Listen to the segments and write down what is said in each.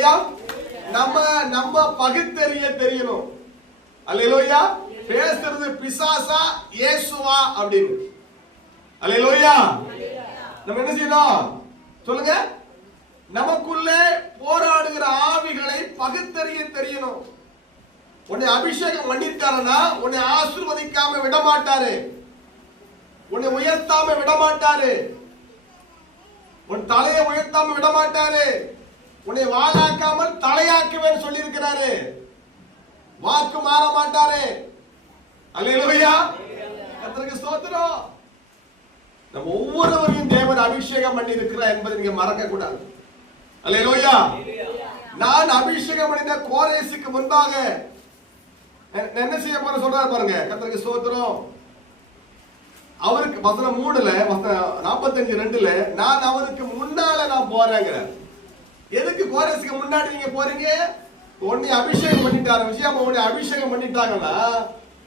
அல்லேலூயா. நம்ம நம்ம பகுத்தறிய தெரியணும். அல்லேலூயா. பேசுறது பிசாசா இயேசுவா அப்படின்னு. அல்லேலூயா. நம்ம என்ன செய்யணும் சொல்லுங்க? நமக்குள்ளே போராடுகிற ஆவிகளை பகுத்தறிய தெரியணும். உன்னை அபிஷேகம் பண்ணிட்டாருன்னா உன்னை ஆசீர்வதிக்காம விட மாட்டாரு, உன்னை உயர்த்தாம விட மாட்டாரு, உன் தலையை உயர்த்தாம விட மாட்டாரு, உன்னை வாழாக்காமல் தலையாக்குவேன்னு சொல்லி இருக்கிறாரு. வாக்கு மாற மாட்டாரு. அல்லேலூயா. கர்த்தருக்கு ஸ்தோத்திரம். நம்ம ஒவ்வொருவரையும் தேவன் அபிஷேகம் பண்ணி இருக்கிறார் என்பதை நீங்க மறக்க கூடாது. அல்லேலூயா. நான் அபிஷேகம் பண்ணின கோரேசுக்கு முன்பாக என்ன செய்ய போற சொல்றாரு பாருங்க. கர்த்தருக்கு ஸ்தோத்திரம். அவருக்கு வசனம் 3ல 45:2ல நான் அவருக்கு முன்னால நான் போறேங்கிறார். எதுக்கு கோரேசுக்கு முன்னாடி நீங்க போறீங்க? உன்னை அபிஷேகம் பண்ணிட்டாரு. விஷயம் உன்னை அபிஷேகம் பண்ணிட்டாங்கன்னா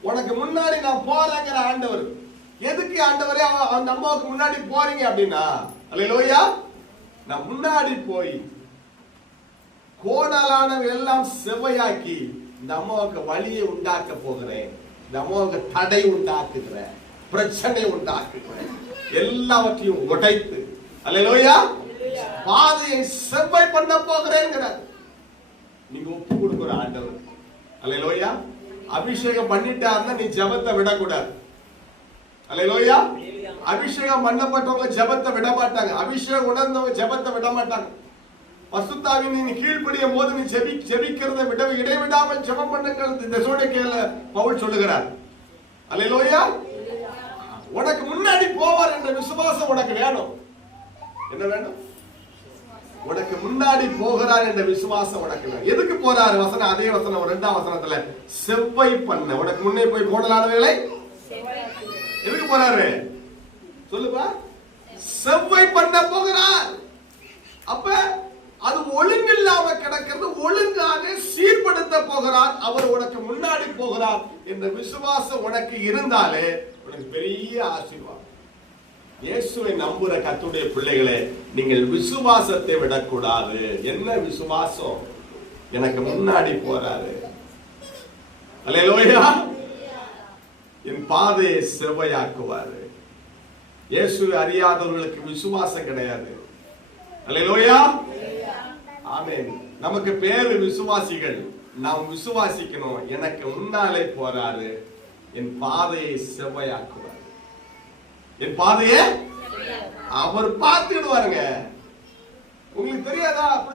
உனக்கு முன்னாடி நான் போறேங்கிற ஆண்டவர். எதுக்கு ஆண்டவரே அந்த அம்மாவுக்கு முன்னாடி போறீங்க அப்படின்னா, அல்லேலூயா, நான் முன்னாடி போய் கோணலானவை எல்லாம் செவ்வையாக்கி இந்த அம்மாவுக்கு வழியை உண்டாக்க போகிறேன். இந்த அம்மாவுக்கு தடை உண்டாக்குகிறேன், பிரச்சனை உண்டாக்குகிறேன், எல்லாவற்றையும் உடைத்து அல்லேலூயா பாதையை செவ்வாய் பண்ண போகிறேங்கிறார். நீங்க ஒப்பு கொடுக்கிற ஆண்டவர். அல்லேலூயா. அபிஷேகம் பண்ணிட்டாருன்னா நீ ஜெபத்தை விடக்கூடாது. அல்லேலூயா. அபிஷேகம் பண்ணப்பட்டவங்க ஜெபத்தை விட மாட்டாங்க. அபிஷேகம் உணர்ந்தவங்க ஜெபத்தை விட மாட்டாங்க. பசுத்தாவின் நீ கீழ்ப்படியும் போது நீ ஜெபிக்கிறத இடைவிடாமல் ஜெபம் பண்ணுங்கள் தெசலோனிக்கேல பவுல் சொல்லுகிறார். அல்லேலூயா. உனக்கு முன்னாடி போவார் என்ற விசுவாசம் உனக்கு வேணும். என்ன வேணும்? உனக்கு முன்னாடி போகிறார் என்ற விசுவாசம் உனக்கு வேணும். எதுக்கு போறாரு? வசனம் அதே வசனம் 2ஆம் வசனத்துல செவ்வை பண்ண. உனக்கு முன்னே போய் கோணலானவைகளை எதுக்கு போறாரு சொல்லுப்பா? செவ்வை பண்ண போகிறார். அப்ப அது ஒழுங்கில்லாம கிடக்கிறது ஒழுங்காக சீர்படுத்த போகிறார். அவர் உனக்கு முன்னாடி போகிறார் என்ற விசுவாசம் உனக்கு இருந்தாலே உனக்கு பெரிய ஆசீர்வாதம். இயேசுவை நம்புற கர்த்தருடைய பிள்ளைகளே, நீங்கள் விசுவாசத்தை விடக்கூடாது. என்ன விசுவாசம்? எனக்கு முன்னாடி போறாரு. அல்லேலூயா. என் பாதையை செவ்வையாக்குவாரு. இயேசுவை அறியாதவர்களுக்கு விசுவாசம் கிடையாது. அல்லேலூயா. ஆமென். நமக்கு பேரு விசுவாசிகள். நாம் விசுவாசிக்கணும். எனக்கு முன்னாலே போறாரு, என் பாதையை செவ்வையாக்குவார். என் பாதையை அவர் பார்த்துடுவாருங்க. உங்களுக்கு தெரியாதா?